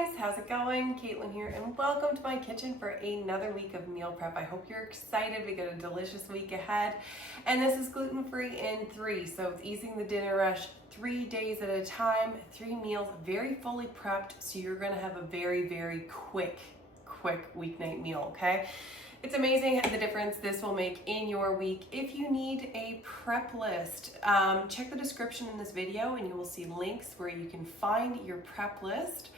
guys, how's it going? Caitlin here and welcome to my kitchen for another week of meal prep. I hope you're excited. We got a delicious week ahead and this is gluten-free in 3, so it's easing the dinner rush 3 days at a time, 3 meals, very fully prepped, so you're gonna have a very quick weeknight meal, okay? It's amazing the difference this will make in your week. If you need a prep list, check the description in this video and you will see links where you can find your prep list,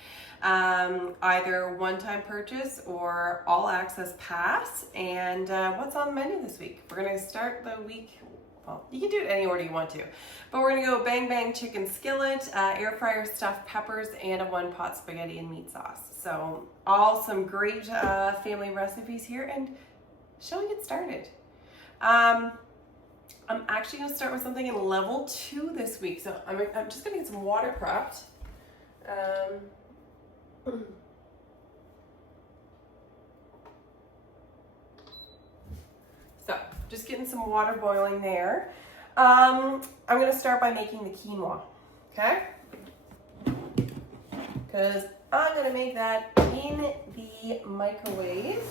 either one-time purchase or all access pass. And what's on the menu this week? We're gonna start the week, well, you can do it any order you want to, but we're gonna go Bang Bang Chicken Skillet, air fryer stuffed peppers, and a 1-pot spaghetti and meat sauce. So all some great family recipes here, and shall we get started? I'm actually gonna start with something in level 2 this week. So I'm just gonna get some water prepped. So just getting some water boiling there. I'm gonna start by making the quinoa, okay? Because I'm gonna make that in the microwave.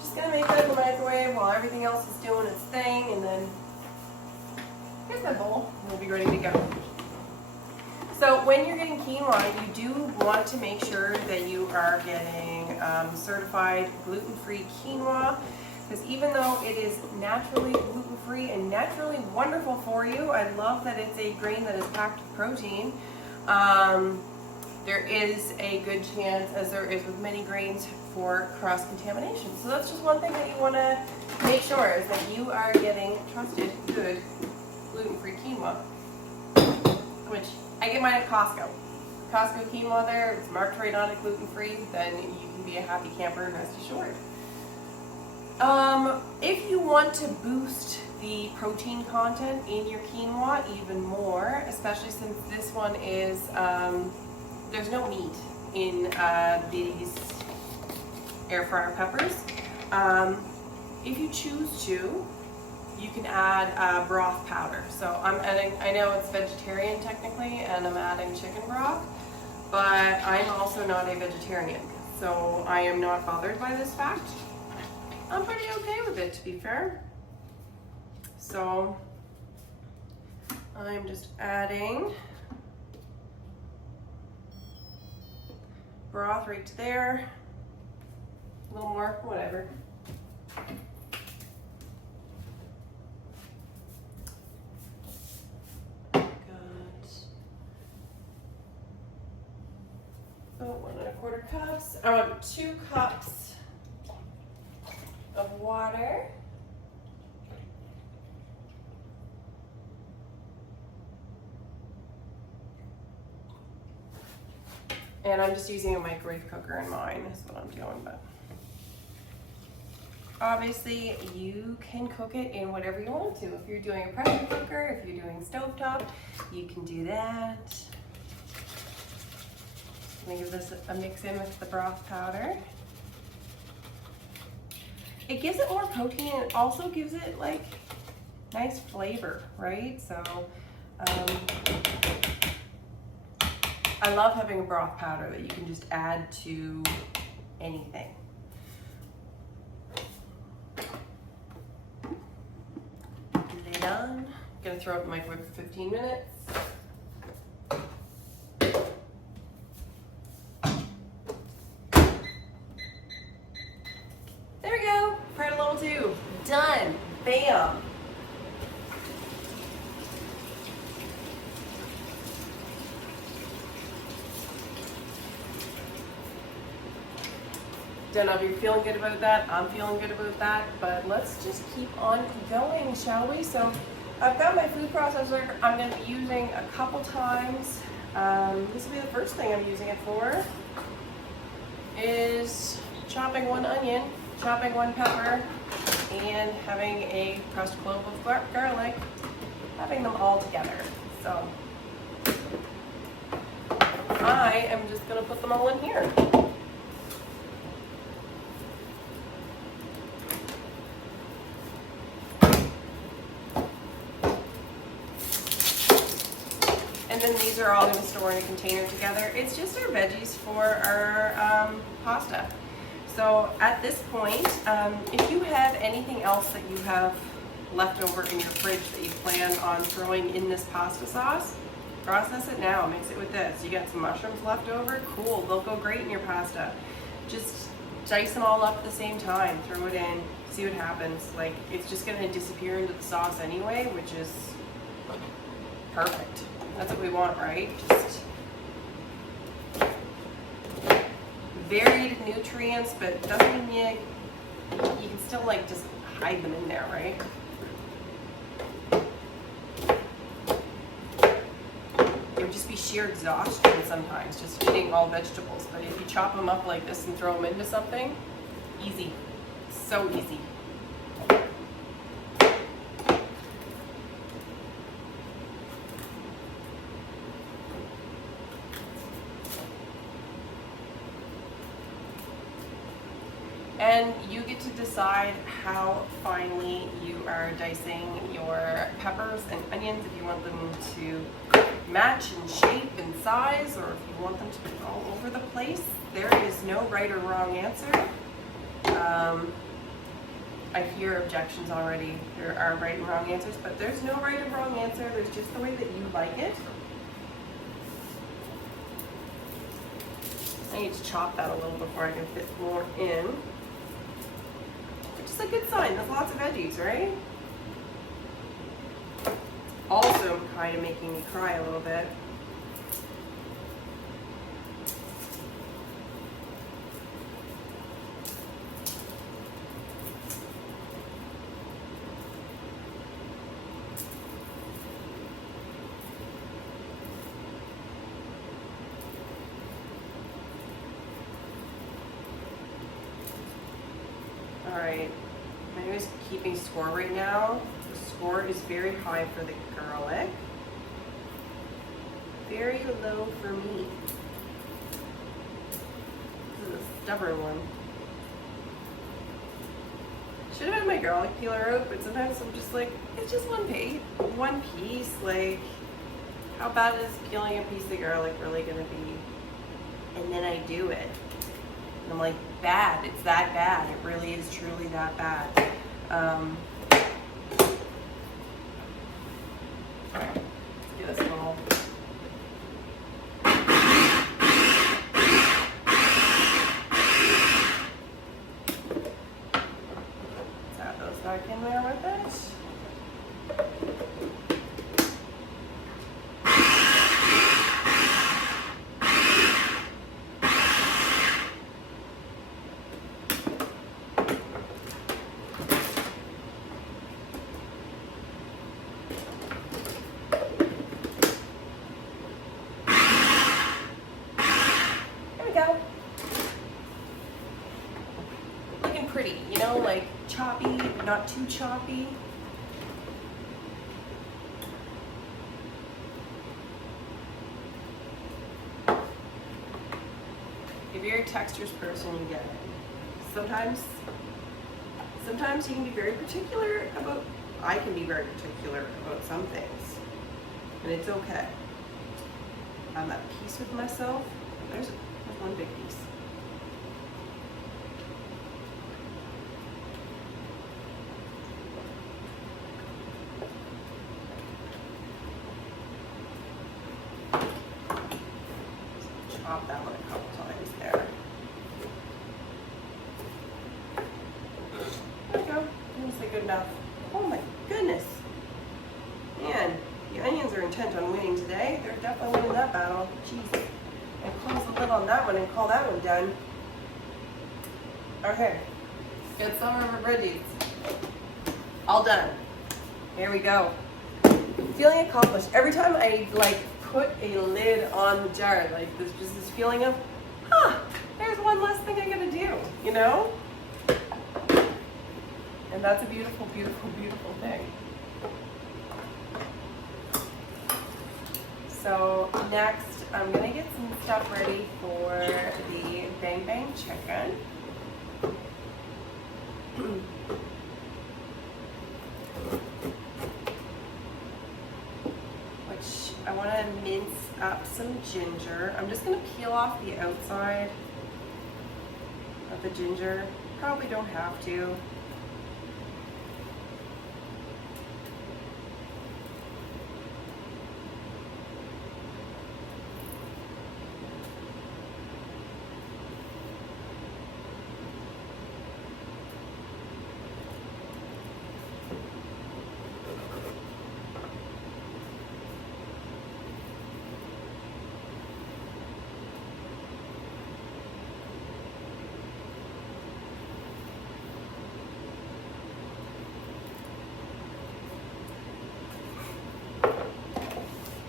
Just gonna make that in the microwave while everything else is doing its thing, and then here's my bowl, and we'll be ready to go. So when you're getting quinoa, you do want to make sure that you are getting certified gluten-free quinoa, because even though it is naturally gluten-free and naturally wonderful for you, I love that it's a grain that is packed with protein. There is a good chance, as there is with many grains, for cross-contamination. So that's just one thing that you want to make sure is that you are getting trusted, good, gluten-free quinoa, which I get mine at Costco. Costco quinoa there, it's marked right on it gluten-free, then you can be a happy camper, rest assured. If you want to boost the protein content in your quinoa even more, especially since this one is, there's no meat in these air fryer peppers. If you choose to, you can add broth powder. So I'm adding, I know it's vegetarian technically, and I'm adding chicken broth, but I'm also not a vegetarian, so I am not bothered by this fact. I'm pretty okay with it, to be fair. So I'm just adding broth right to there. A little more, whatever. Got 1 1/4 cups. I want 2 cups of water. And I'm just using a microwave cooker in mine, is what I'm doing, but obviously you can cook it in whatever you want to. If you're doing a pressure cooker, if you're doing stovetop, you can do that. I'm gonna give this a mix in with the broth powder. It gives it more protein, and it also gives it like nice flavor, right? So I love having a broth powder that you can just add to anything. Lid on. Gonna throw it in the microwave for 15 minutes. There we go. Part level 2. Done. Bam. Don't know if you're feeling good about that. I'm feeling good about that, but let's just keep on going, shall we? So I've got my food processor. I'm going to be using a couple times. This will be the first thing I'm using it for, is chopping 1 onion, chopping 1 pepper, and having a pressed clove of garlic, having them all together. So I am just going to put them all in here. And then these are all going to store in a container together. It's just our veggies for our pasta. So at this point, if you have anything else that you have left over in your fridge that you plan on throwing in this pasta sauce, process it now, mix it with this. You got some mushrooms left over? Cool, they'll go great in your pasta. Just dice them all up at the same time, throw it in, see what happens. Like, it's just gonna disappear into the sauce anyway, which is perfect. That's what we want, right? Just varied nutrients, but doesn't mean you can still like just hide them in there, right? It would just be sheer exhaustion sometimes, just eating all vegetables. But if you chop them up like this and throw them into something, easy, so easy. And you get to decide how finely you are dicing your peppers and onions, if you want them to match in shape and size, or if you want them to be all over the place. There is no right or wrong answer. I hear objections already. There are right and wrong answers, but there's no right or wrong answer. There's just the way that you like it. I need to chop that a little before I can fit more in. Which is a good sign. There's lots of veggies, right? Also kind of making me cry a little bit. Alright, I'm just keeping score right now. The score is very high for the garlic, very low for me. This is a stubborn one. Should have had my garlic peeler out, but sometimes I'm just like, it's just one piece. Like, how bad is peeling a piece of garlic really gonna be? And then I do it. And I'm like, bad, it's that bad. It really is truly that bad. Let's do this little. Let's add those back in there with it. Looking pretty, you know, like choppy, not too choppy. If you're a textures person, you get it. Sometimes you can be very particular about, I can be very particular about some things, and it's okay. I'm at peace with myself. There's one big piece. Chop that one a couple times there. There we go. That's like good enough. Oh my goodness. Man, the onions are intent on winning today. They're definitely winning that battle. Jeez. I close the lid on that one and call that one done. Okay. Got some of our veggies. All done. Here we go. Feeling accomplished. Every time I like put a lid on the jar, like there's just this feeling of, there's one less thing I gotta do, you know? And that's a beautiful, beautiful, beautiful thing. So next, I'm gonna get some stuff ready for the Bang Bang Chicken. Which I want to mince up some ginger. I'm just going to peel off the outside of the ginger. Probably don't have to.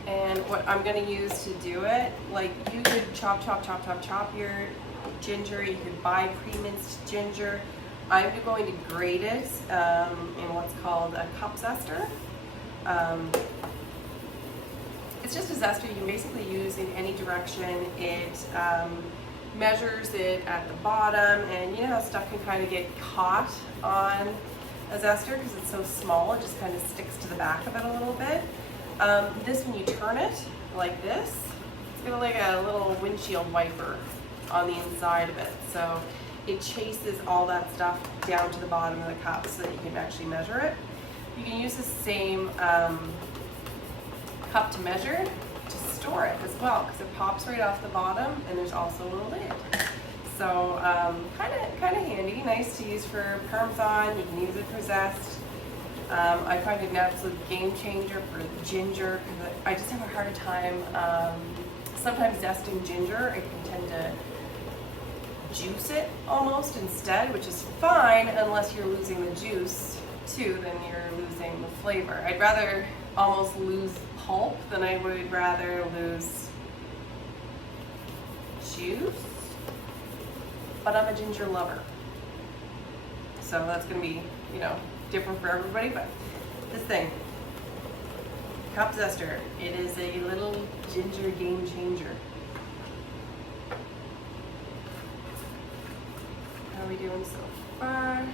And what I'm going to use to do it, like you could chop your ginger. You could buy pre-minced ginger. I'm going to grate it in what's called a cup zester. It's just a zester you can basically use in any direction. It measures it at the bottom, and you know how stuff can kind of get caught on a zester because it's so small, it just kind of sticks to the back of it a little bit. This, when you turn it like this, it's got like a little windshield wiper on the inside of it. So it chases all that stuff down to the bottom of the cup so that you can actually measure it. You can use the same cup to measure to store it as well, because it pops right off the bottom, and there's also a lid. So kind of handy, nice to use for Parmesan. You can use it for zest. I find it an absolute game changer for ginger, because I just have a hard time sometimes zesting ginger. I can tend to juice it almost instead, which is fine unless you're losing the juice too, then you're losing the flavor. I'd rather almost lose pulp than I would rather lose juice, but I'm a ginger lover, so that's gonna be, you know, different for everybody. But this thing, cup zester, it is a little ginger game changer. How are we doing so far?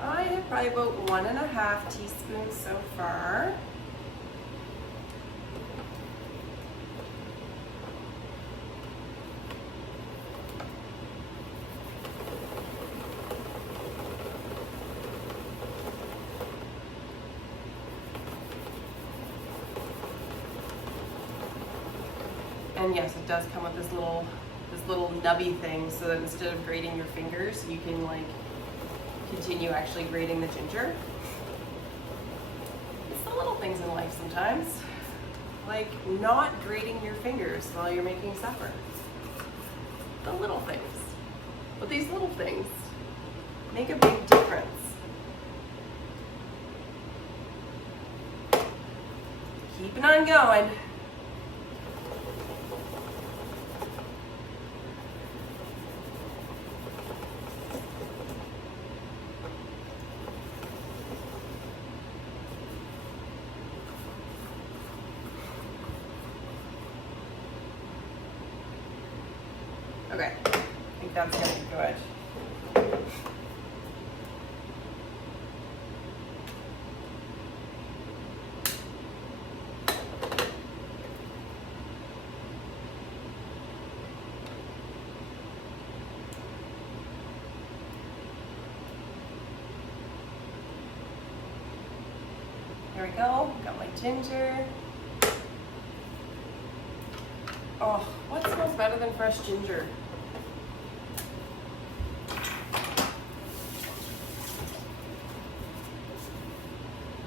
I have probably about 1.5 teaspoons so far. And yes, it does come with this little nubby thing, so that instead of grating your fingers, you can like continue actually grating the ginger. It's the little things in life sometimes, like not grating your fingers while you're making supper. The little things. But these little things make a big difference. Keeping on going. Okay, I think that's gonna be good. There we go, got my ginger. Oh, what smells better than fresh ginger?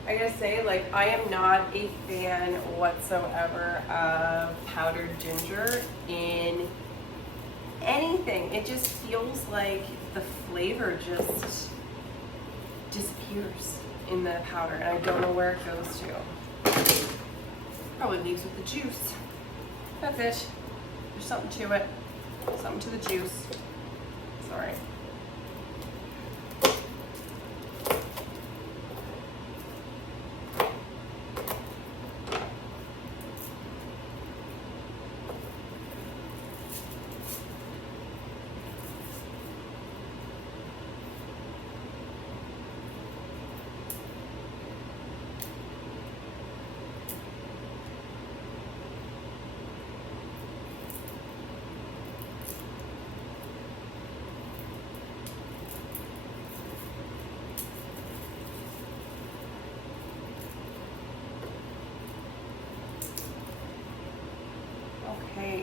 I gotta say, like, I am not a fan whatsoever of powdered ginger in anything. It just feels like the flavor just disappears in the powder, and I don't know where it goes to. Probably leaves with the juice. That's it. There's something to it. Something to the juice. Sorry.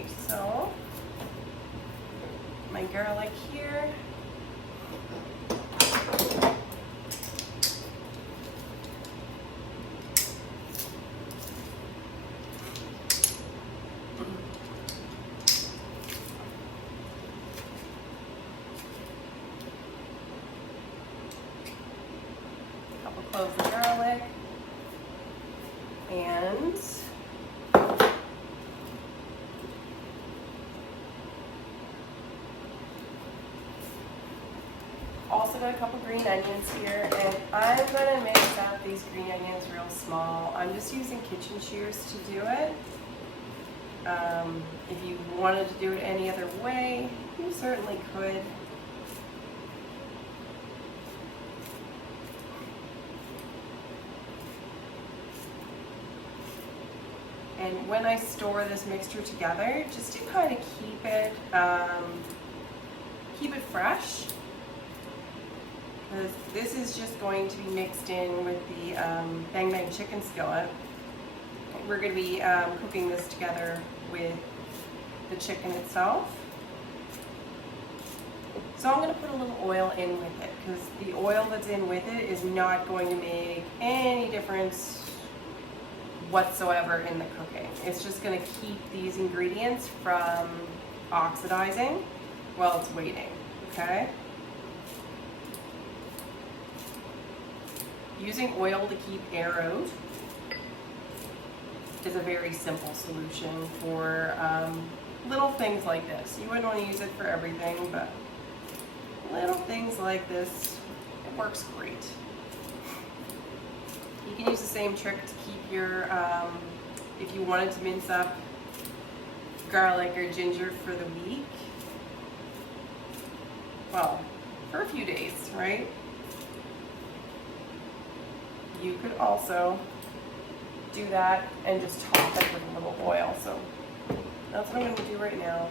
right, so my garlic here. Couple cloves of garlic, and also got a couple green onions here, and I'm going to mix up these green onions real small. I'm just using kitchen shears to do it. If you wanted to do it any other way, you certainly could. And when I store this mixture together, just to kind of keep it fresh, because this is just going to be mixed in with the Bang Bang Chicken Skillet. We're going to be cooking this together with the chicken itself. So I'm going to put a little oil in with it, because the oil that's in with it is not going to make any difference whatsoever in the cooking. It's just going to keep these ingredients from oxidizing while it's waiting, okay? Using oil to keep air out is a very simple solution for little things like this. You wouldn't want to use it for everything, but little things like this, it works great. You can use the same trick to keep your, if you wanted to mince up garlic or ginger for the week, well, for a few days, right? You could also do that and just top it with a little oil. So that's what I'm going to do right now.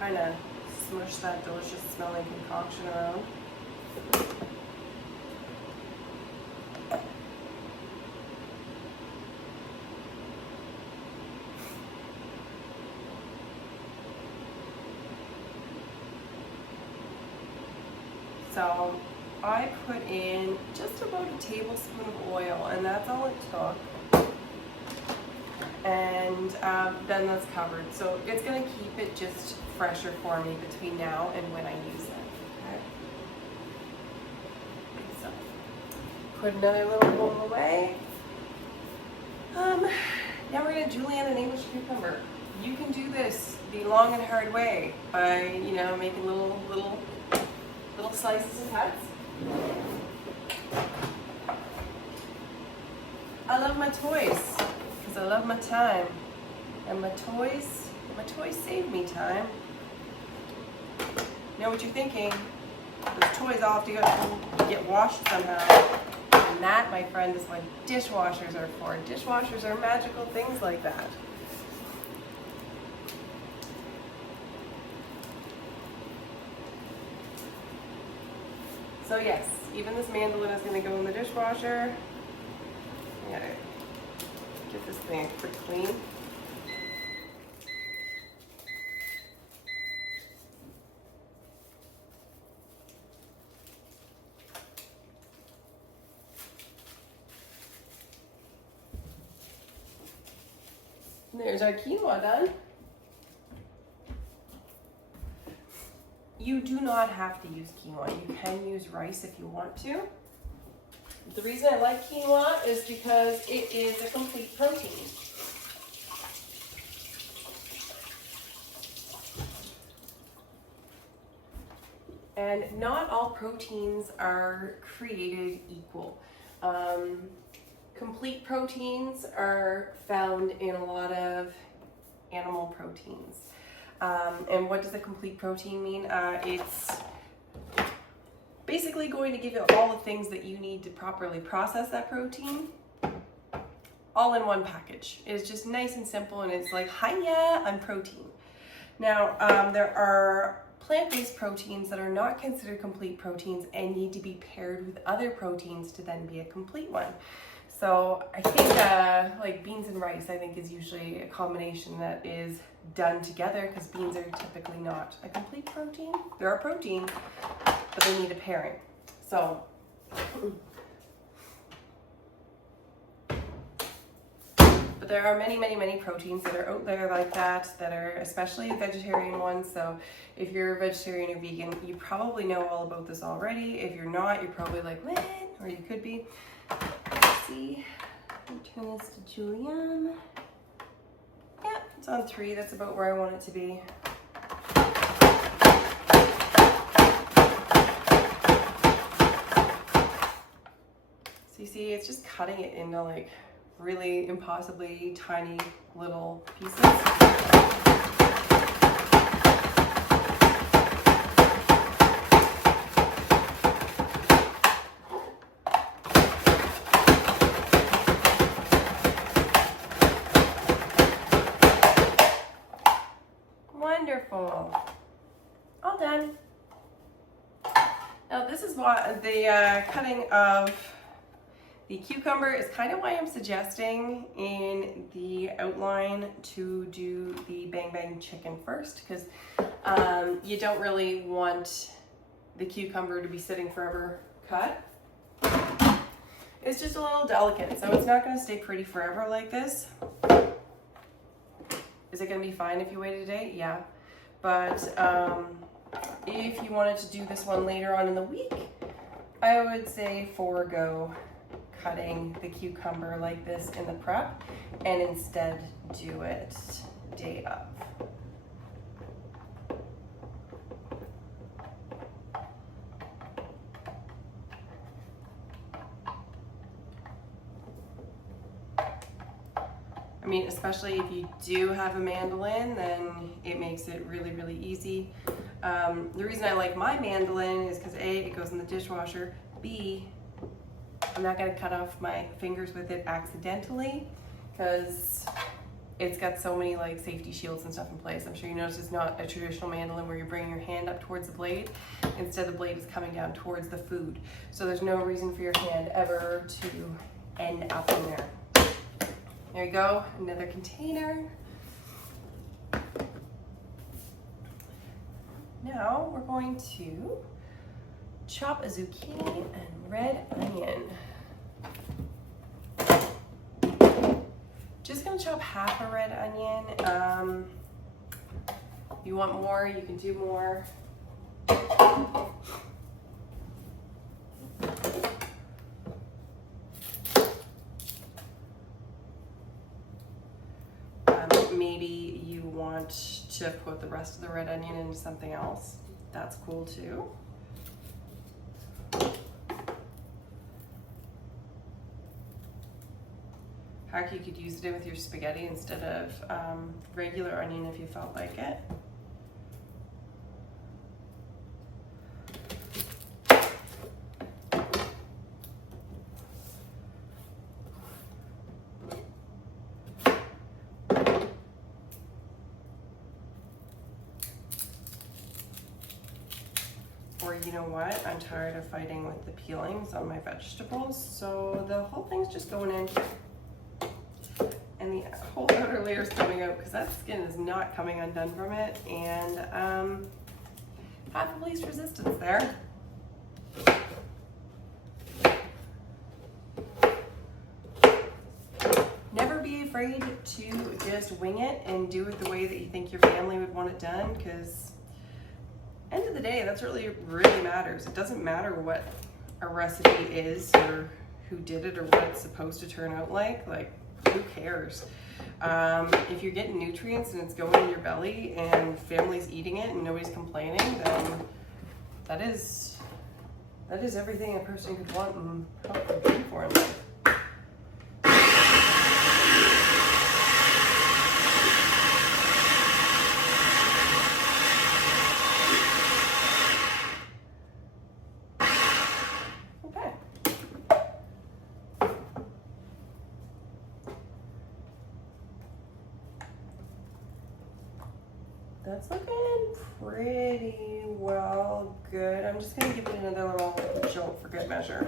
Kind of smush that delicious smelling concoction around. So I put in just about a tablespoon of oil, and that's all it took. And then that's covered. So it's going to keep it just fresher for me between now and when I use it. Okay. So put another little bowl away. Now we're going to julienne an English cucumber. You can do this the long and hard way by, you know, making little slices and cuts. I love my toys because I love my time, and my toys save me time. Know what you're thinking? Those toys all have to get washed somehow, and that, my friend, is what dishwashers are for. Dishwashers are magical things like that. So yes, even this mandolin is going to go in the dishwasher. I gotta get this thing a quick clean. There's our quinoa done. You do not have to use quinoa. You can use rice if you want to. The reason I like quinoa is because it is a complete protein. And not all proteins are created equal. Complete proteins are found in a lot of animal proteins. And what does a complete protein mean? It's basically going to give you all the things that you need to properly process that protein all in one package. It's just nice and simple, and it's like, hiya, I'm protein. Now, there are plant-based proteins that are not considered complete proteins and need to be paired with other proteins to then be a complete one. So I think like beans and rice, I think is usually a combination that is done together because beans are typically not a complete protein. They're a protein, but they need a pairing. So but there are many, many, many proteins that are out there like that are especially vegetarian ones. So if you're a vegetarian or vegan, you probably know all about this already. If you're not, you're probably like, what? Or you could be. Let's see. Turn this to julienne. Yeah, it's on 3. That's about where I want it to be. So you see, it's just cutting it into like really impossibly tiny little pieces. Wonderful. All done. Now this is what the cutting of the cucumber is kind of why I'm suggesting in the outline to do the Bang Bang chicken first, because you don't really want the cucumber to be sitting forever cut. It's just a little delicate, so it's not going to stay pretty forever like this. Is it going to be fine if you wait a day? Yeah. But if you wanted to do this one later on in the week, I would say forego cutting the cucumber like this in the prep and instead do it day of. I mean, especially if you do have a mandolin, then it makes it really, really easy. The reason I like my mandolin is because A, it goes in the dishwasher, B, I'm not gonna cut off my fingers with it accidentally because it's got so many like safety shields and stuff in place. I'm sure you notice it's not a traditional mandolin where you're bringing your hand up towards the blade. Instead, the blade is coming down towards the food. So there's no reason for your hand ever to end up in there. There you go, another container. Now we're going to chop a zucchini and red onion. Just gonna chop half a red onion. If you want more, you can do more. Maybe you want to put the rest of the red onion into something else. That's cool too. Heck, you could use it in with your spaghetti instead of regular onion if you felt like it. Or you know what? I'm tired of fighting with the peelings on my vegetables, so the whole thing's just going in. And the whole outer layer is coming out because that skin is not coming undone from it, and path of least resistance there. Never be afraid to just wing it and do it the way that you think your family would want it done, because end of the day, that's really matters. It doesn't matter what a recipe is or who did it or what it's supposed to turn out like who cares? If you're getting nutrients and it's going in your belly and family's eating it and nobody's complaining, then that is everything a person could want and hope and dream for in life. That's looking pretty well good. I'm just gonna give it another little jolt for good measure.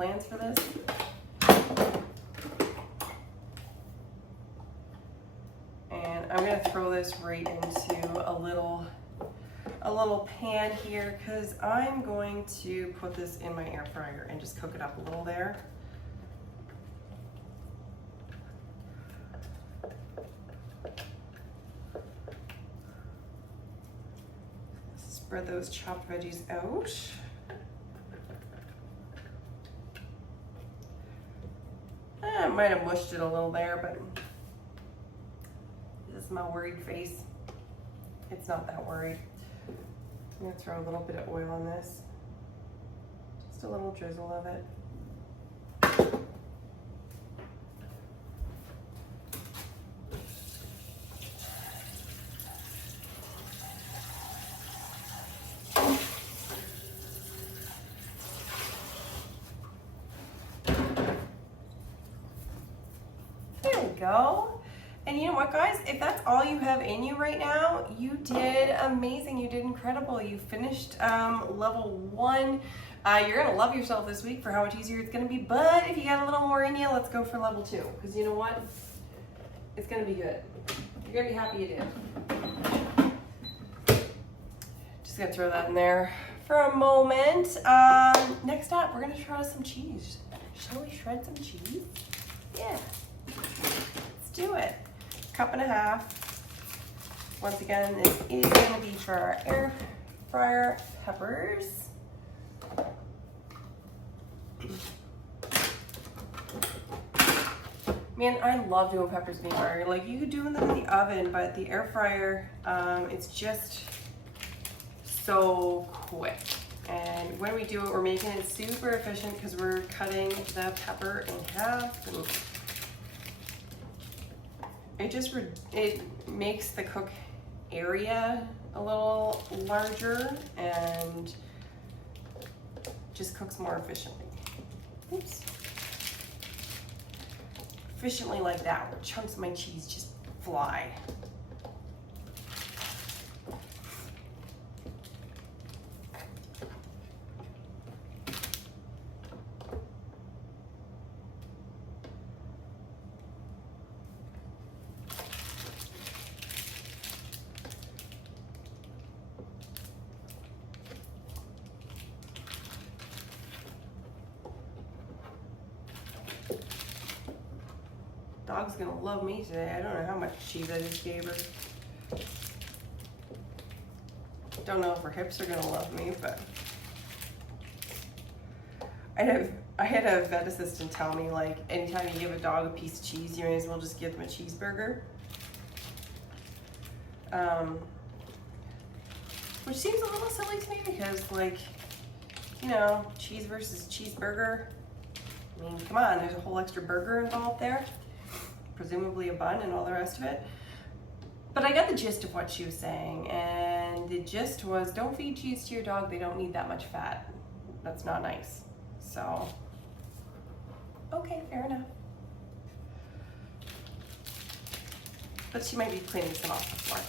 plans for this. And I'm gonna throw this right into a little pan here because I'm going to put this in my air fryer and just cook it up a little there. Spread those chopped veggies out. I might have mushed it a little there, but this is my worried face. It's not that worried. I'm gonna throw a little bit of oil on this. Just a little drizzle of it. Go. And you know what, guys? If that's all you have in you right now, you did amazing. You did incredible. You finished level 1. You're gonna love yourself this week for how much easier it's gonna be. But if you got a little more in you, let's go for level 2. Because you know what? It's gonna be good. You're gonna be happy you did. Just gonna throw that in there for a moment. Next up, we're gonna try some cheese. Shall we shred some cheese? Yeah. Let's do it. 1.5 cups. Once again, this is going to be for our air fryer peppers. Man, I love doing peppers in the air fryer. Like, you could do them in the oven, but the air fryer, it's just so quick. And when we do it, we're making it super efficient because we're cutting the pepper in half. And it makes the cook area a little larger and just cooks more efficiently. Oops. Efficiently like that, where chunks of my cheese just fly. Dog's gonna love me today. I don't know how much cheese I just gave her. Don't know if her hips are gonna love me, but I had a vet assistant tell me, like, anytime you give a dog a piece of cheese, you may as well just give them a cheeseburger. Which seems a little silly to me because, like, you know, cheese versus cheeseburger. I mean, come on, there's a whole extra burger involved there. Presumably a bun and all the rest of it. But I got the gist of what she was saying, and the gist was, don't feed cheese to your dog, they don't need that much fat. That's not nice. So, okay, fair enough. But she might be cleaning some off the floor.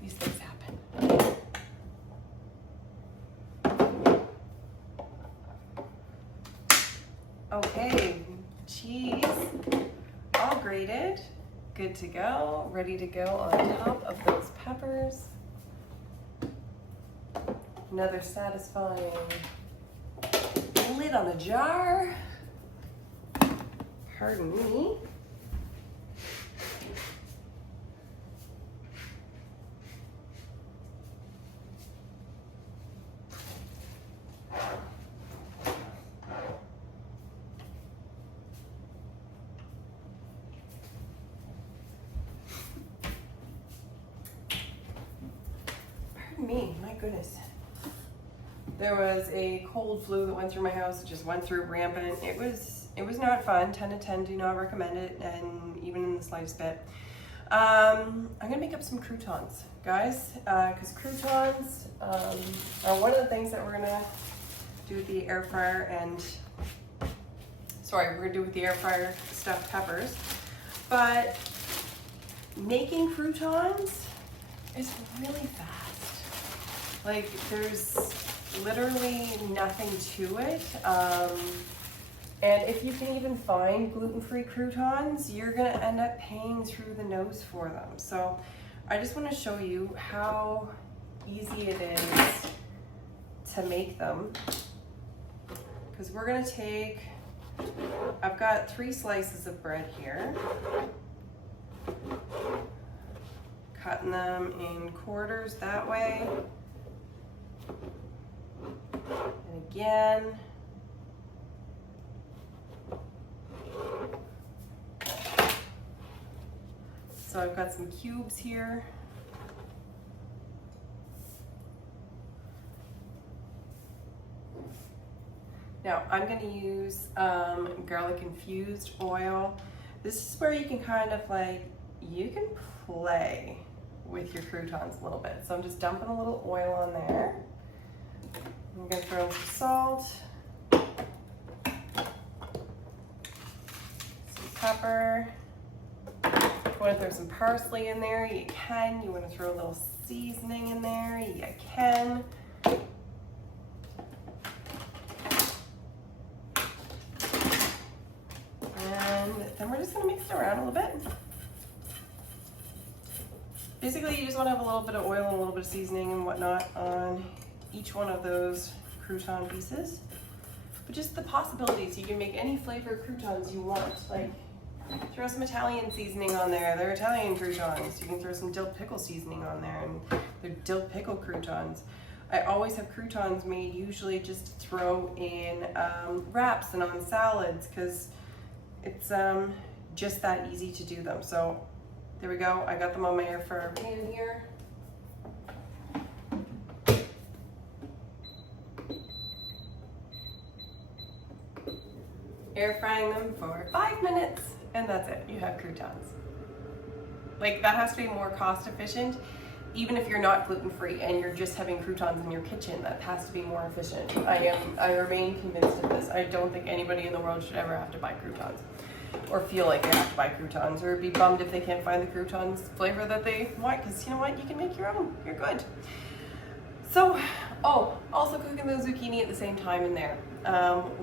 These things happen. Okay. Cheese, all grated, good to go, ready to go on top of those peppers. Another satisfying lid on the jar. Pardon me. Me, my goodness. There was a cold flu that went through my house. It just went through rampant. It was not fun. 10 to 10, do not recommend it, and even in the slightest bit. I'm gonna make up some croutons, guys, because croutons are one of the things that we're gonna do with the air fryer and we're gonna do with the air fryer stuffed peppers. But making croutons is really fast. Like, there's literally nothing to it. And if you can even find gluten-free croutons, you're gonna end up paying through the nose for them. So I just wanna show you how easy it is to make them. Because we're gonna take, I've got 3 slices of bread here. Cutting them in quarters that way. And again. So I've got some cubes here. Now I'm going to use garlic infused oil. This is where you can kind of like, you can play with your croutons a little bit. So I'm just dumping a little oil on there. I'm going to throw in some salt, some pepper. If you want to throw some parsley in there, you can. You want to throw a little seasoning in there, you can. And then we're just going to mix it around a little bit. Basically, you just want to have a little bit of oil and a little bit of seasoning and whatnot on each one of those crouton pieces. But just the possibilities, you can make any flavor croutons you want. Like, throw some Italian seasoning on there. They're Italian croutons. You can throw some dill pickle seasoning on there, and they're dill pickle croutons. I always have croutons made, usually just throw in wraps and on salads, because it's just that easy to do them. So there we go. I got them on my air fryer pan here. Air frying them for 5 minutes, and that's it. You have croutons. Like, that has to be more cost efficient. Even if you're not gluten-free and you're just having croutons in your kitchen, that has to be more efficient. I remain convinced of this. I don't think anybody in the world should ever have to buy croutons or feel like they have to buy croutons, or be bummed if they can't find the croutons flavor that they want, because you know what? You can make your own. You're good. So, also cooking the zucchini at the same time in there.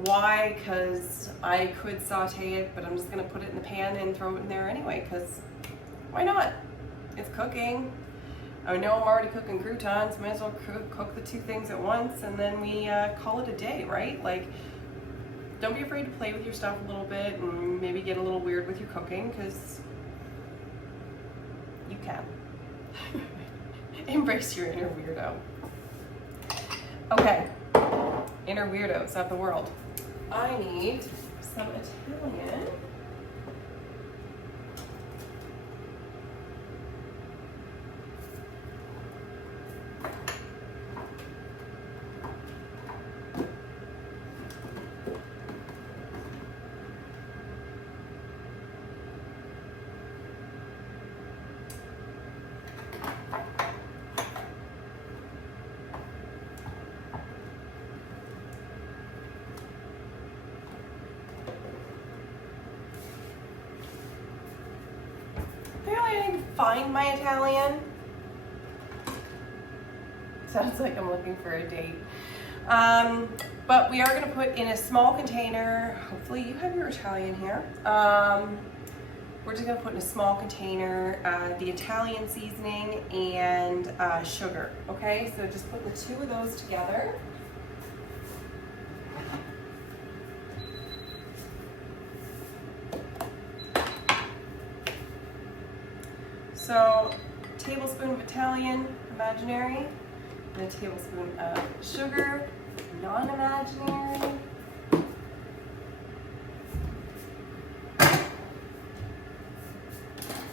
Why? Because I could saute it, but I'm just gonna put it in the pan and throw it in there anyway, because why not? It's cooking. I know I'm already cooking croutons, might as well cook the 2 things at once, and then we call it a day, right? Like, don't be afraid to play with your stuff a little bit and maybe get a little weird with your cooking, because you can. Embrace your inner weirdo. Okay, inner weirdos of the world. I need some Italian. Find my Italian. Sounds like I'm looking for a date. But we are going to put in a small container. Hopefully you have your Italian here. We're just going to put in a small container the Italian seasoning and sugar. Okay, so just put the 2 of those together. So, a tablespoon of Italian, imaginary, and a tablespoon of sugar, non-imaginary.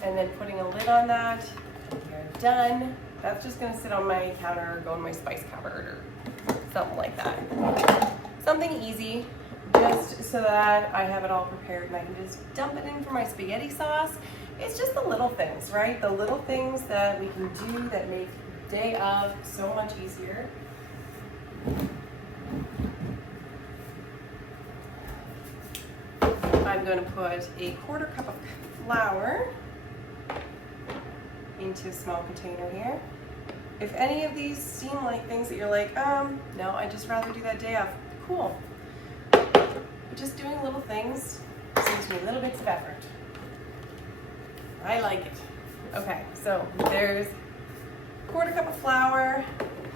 And then putting a lid on that, and you're done. That's just gonna sit on my counter or go in my spice cupboard or something like that. Something easy, just so that I have it all prepared and I can just dump it in for my spaghetti sauce. It's just the little things, right? The little things that we can do that make day of so much easier. I'm going to put a 1/4 cup of flour into a small container here. If any of these seem like things that you're like, no, I'd just rather do that day off, cool. But just doing little things saves me little bits of effort. I like it. Okay, so there's a 1/4 cup of flour,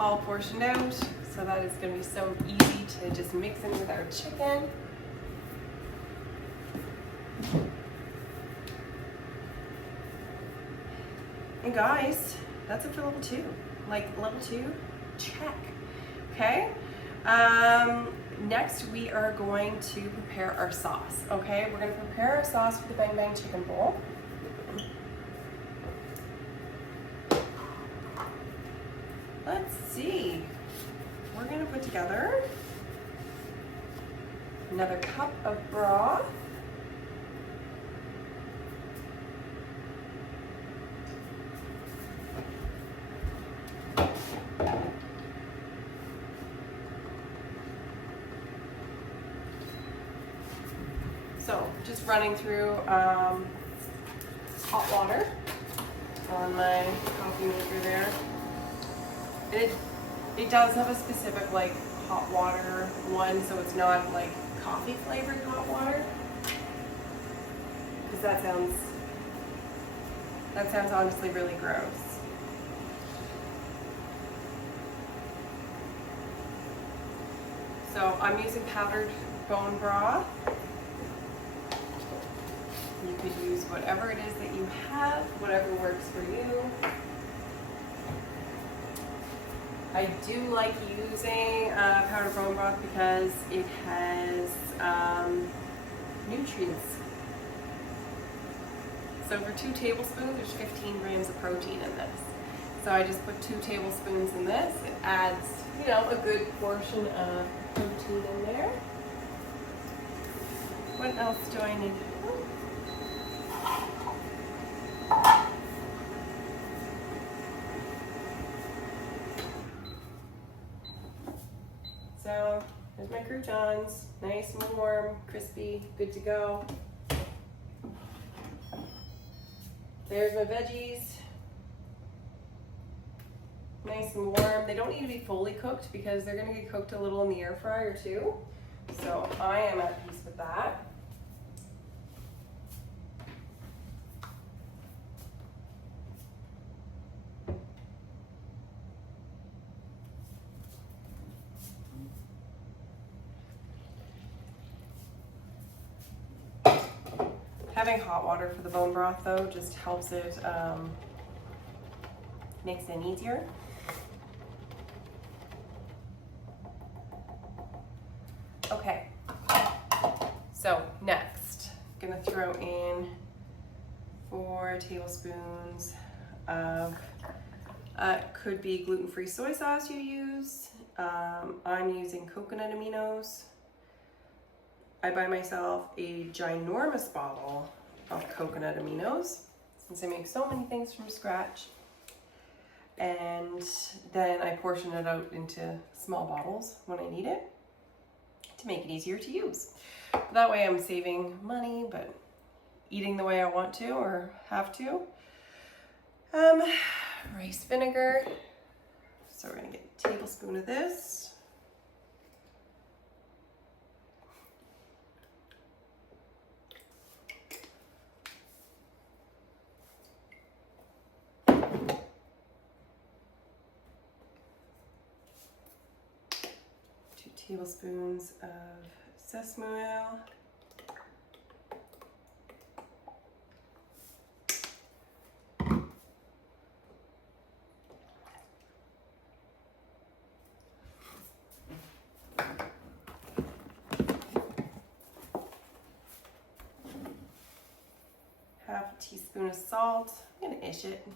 all portioned out, so that is going to be so easy to just mix in with our chicken. And guys, that's it for level 2. Like level 2, check. Okay. Next we are going to prepare our sauce. Okay, we're going to prepare our sauce for the Bang Bang chicken bowl. Let's see. We're going to put together another cup of broth. So just running through hot water on my coffee maker there. It does have a specific like hot water one, so it's not like coffee flavored hot water, because that sounds honestly really gross. So I'm using powdered bone broth. You could use whatever it is that you have, whatever works for you. I do like using powdered bone broth because it has nutrients. So for 2 tablespoons, there's 15 grams of protein in this. So I just put 2 tablespoons in this. It adds, you know, a good portion of protein in there. What else do I need? So there's my croutons, nice and warm, crispy, good to go. There's my veggies, nice and warm. They don't need to be fully cooked because they're gonna get cooked a little in the air fryer too. So I am at peace with that. Having hot water for the bone broth though just helps it mix in easier. Okay, so next, I'm gonna throw in 4 tablespoons of, could be gluten-free soy sauce you use. I'm using coconut aminos. I buy myself a ginormous bottle of coconut aminos since I make so many things from scratch. And then I portion it out into small bottles when I need it to make it easier to use. That way I'm saving money, but eating the way I want to or have to. Rice vinegar. So we're gonna get a tablespoon of this. Tablespoons of sesame oil, half a teaspoon of salt. I'm gonna ish it.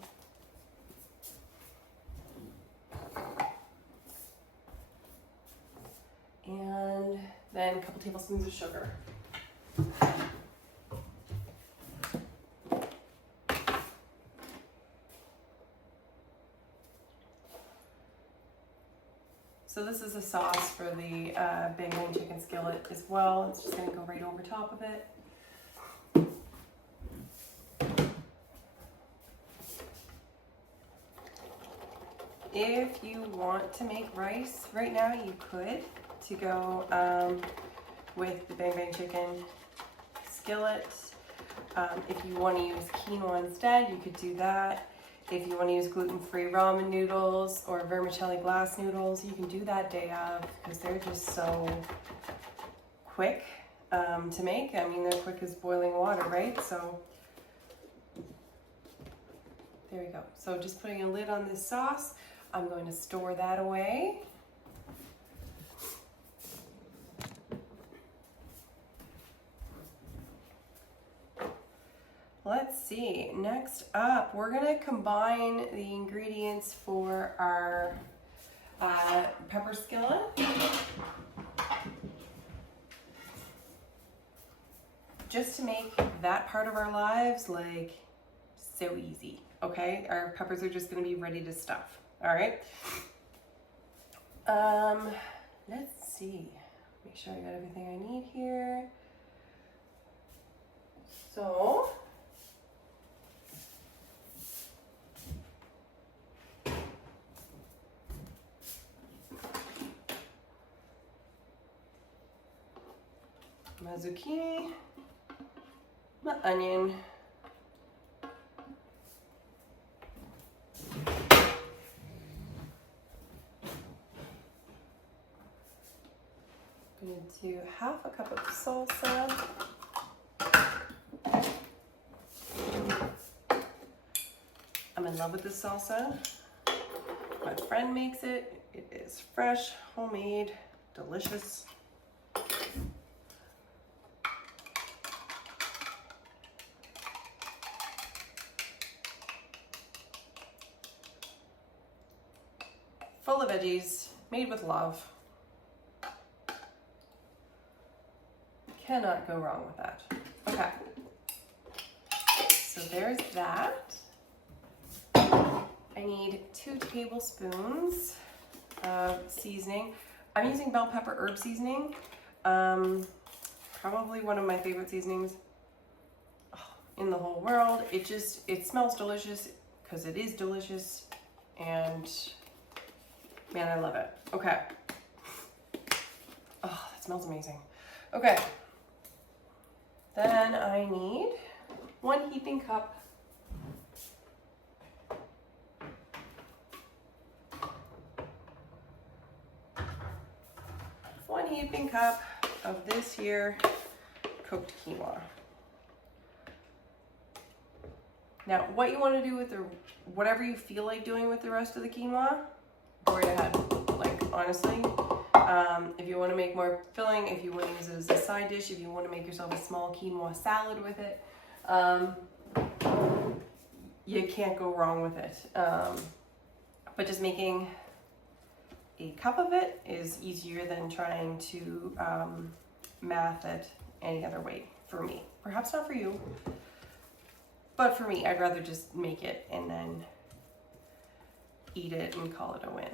And then a couple tablespoons of sugar. So this is a sauce for the Bang Bang Chicken Skillet as well. It's just gonna go right over top of it. if you want to make rice right now, you could, to go with the Bang Bang Chicken Skillet. If you want to use quinoa instead, you could do that. If you want to use gluten-free ramen noodles or vermicelli glass noodles, you can do that day of, because they're just so quick to make. I mean, they're quick as boiling water, right? So there we go. So just putting a lid on this sauce, I'm going to store that away. Let's see, next up, we're gonna combine the ingredients for our pepper skillet. Just to make that part of our lives like so easy, okay? Our peppers are just gonna be ready to stuff, all right? Let's see, make sure I got everything I need here. So, my zucchini, my onion, I'm going to do half a cup of salsa. I'm in love with this salsa. My friend makes it. It is fresh, homemade, delicious. Full of veggies, made with love. Cannot go wrong with that. Okay, so there's that. I need 2 tablespoons of seasoning. I'm using bell pepper herb seasoning. Probably one of my favorite seasonings in the whole world. It smells delicious because it is delicious, and man, I love it. Okay. Oh, that smells amazing. Okay. Then I need 1 heaping cup of this here cooked quinoa. Now, what you want to do with whatever you feel like doing with the rest of the quinoa, go right ahead. Like, honestly, if you want to make more filling, if you want to use it as a side dish, if you want to make yourself a small quinoa salad with it, you can't go wrong with it. But just making a cup of it is easier than trying to math it any other way for me. Perhaps not for you, but for me, I'd rather just make it and then eat it and call it a win.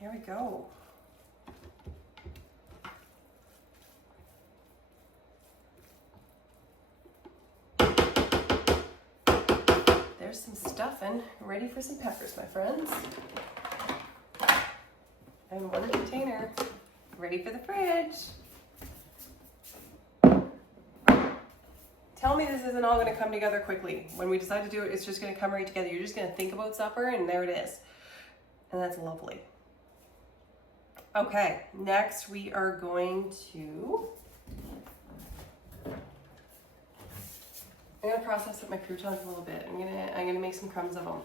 Here we go. There's some stuffing ready for some peppers, my friends. And 1 container ready for the fridge. Tell me this isn't all going to come together quickly. When we decide to do it, it's just going to come right together. You're just going to think about supper, and there it is. And that's lovely. Okay, next we are going to... I'm gonna process up my croutons a little bit. I'm gonna make some crumbs of them.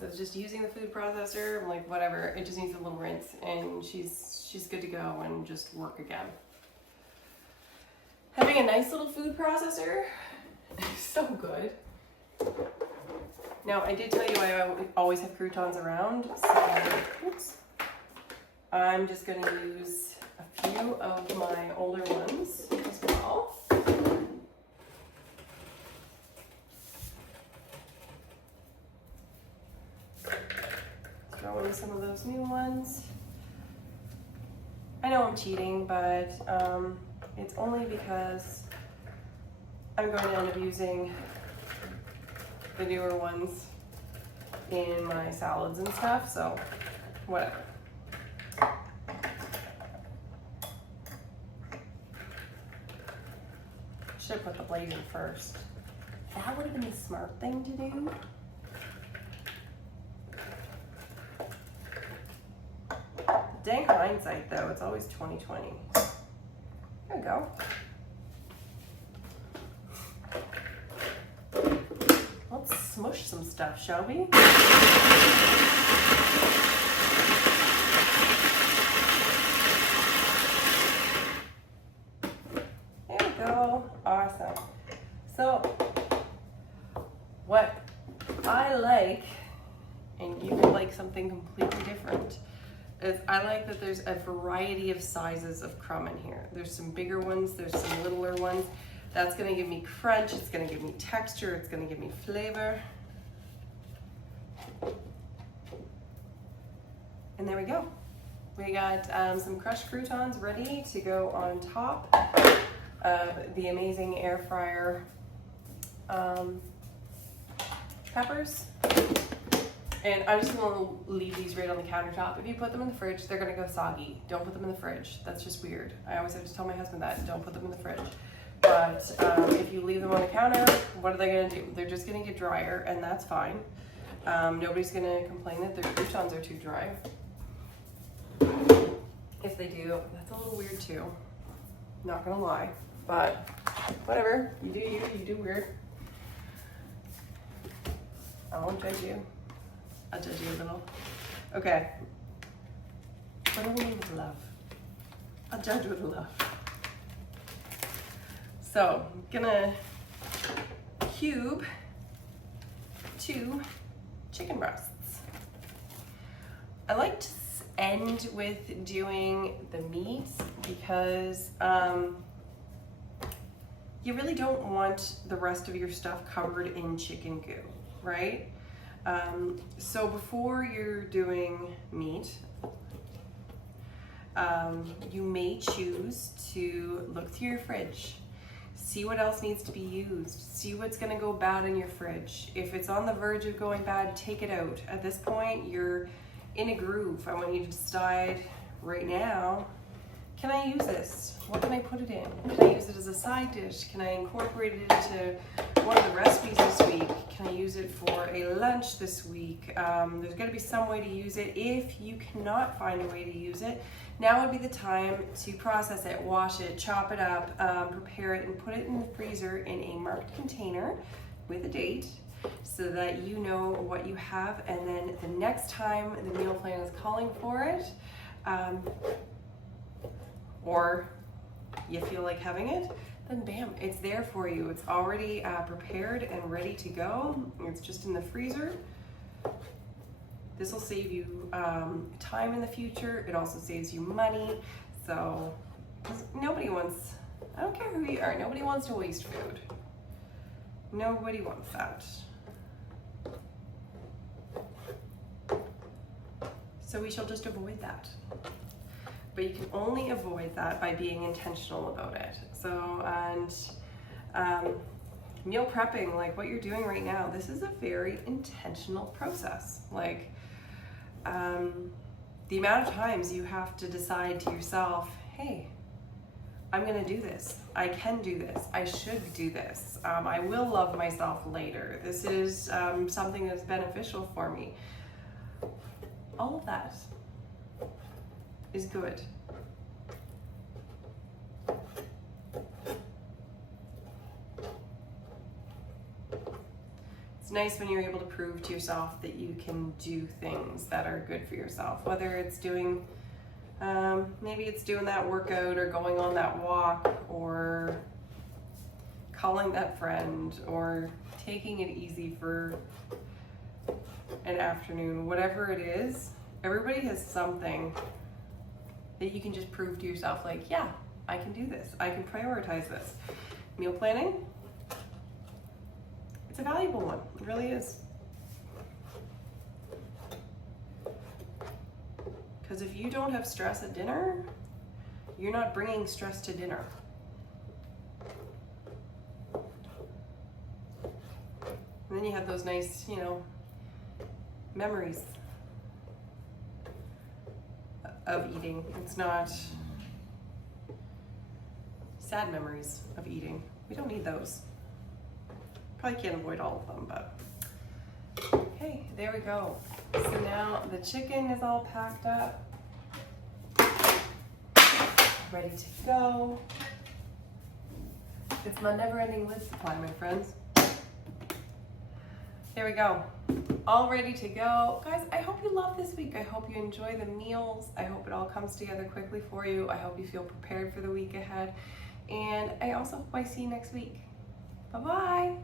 So it's just using the food processor. I'm like, whatever. It just needs a little rinse, and she's good to go and just work again. Having a nice little food processor is so good. Now, I did tell you I always have croutons around, so oops. I'm just going to use a few of my older ones as well. Throw in some of those new ones. I know I'm cheating, but it's only because I'm going to end up using the newer ones in my salads and stuff, so whatever. Should have put the blade in first. That would have been the smart thing to do. Dang hindsight though, it's always 2020. There we go. Let's smush some stuff, shall we? There we go. Awesome. So, what I like, and you can like something completely different, is I like that there's a variety of sizes of crumb in here. There's some bigger ones, there's some littler ones. That's gonna give me crunch, it's gonna give me texture, it's gonna give me flavor. And there we go. We got some crushed croutons ready to go on top of the amazing air fryer peppers. And I'm just gonna leave these right on the countertop. If you put them in the fridge, they're gonna go soggy. Don't put them in the fridge. That's just weird. I always have to tell my husband that, don't put them in the fridge. But if you leave them on the counter, what are they gonna do? They're just gonna get drier, and that's fine. Nobody's gonna complain that their croutons are too dry. If they do, that's a little weird too. Not gonna lie, but whatever. You do you, you do weird. I won't judge you. I'll judge you a little. Okay. But only with love. I'll judge with love. So, I'm gonna cube 2 chicken breasts. I like to end with doing the meat because you really don't want the rest of your stuff covered in chicken goo, right? So before you're doing meat, you may choose to look through your fridge, see what else needs to be used, see what's gonna go bad in your fridge. If it's on the verge of going bad, take it out. At this point, you're in a groove. I want you to decide right now, can I use this? What can I put it in? Can I use it as a side dish? Can I incorporate it into one of the recipes this week? Can I use it for a lunch this week? There's gotta be some way to use it. If you cannot find a way to use it, now would be the time to process it, wash it, chop it up, prepare it, and put it in the freezer in a marked container with a date so that you know what you have, and then the next time the meal plan is calling for it, or you feel like having it, then bam, it's there for you. It's already prepared and ready to go. It's just in the freezer. This will save you time in the future. It also saves you money. So nobody wants, I don't care who you are, nobody wants to waste food. Nobody wants that. So we shall just avoid that. But you can only avoid that by being intentional about it. So, and meal prepping, like what you're doing right now, this is a very intentional process. Like the amount of times you have to decide to yourself, hey, I'm gonna do this. I can do this. I should do this. I will love myself later. This is something that's beneficial for me. All of that is good. It's nice when you're able to prove to yourself that you can do things that are good for yourself, whether it's doing, maybe it's doing that workout or going on that walk or calling that friend or taking it easy for an afternoon, whatever it is. Everybody has something that you can just prove to yourself, like, yeah, I can do this. I can prioritize this. Meal planning, it's a valuable one. It really is. Because if you don't have stress at dinner, you're not bringing stress to dinner. And then you have those nice, memories of eating. It's not sad memories of eating. We don't need those. Probably can't avoid all of them, but okay, there we go. So now the chicken is all packed up, ready to go. It's my never-ending lid supply, my friends. There we go. All ready to go. Guys, I hope you love this week. I hope you enjoy the meals. I hope it all comes together quickly for you. I hope you feel prepared for the week ahead. And I also hope I see you next week. Bye-bye.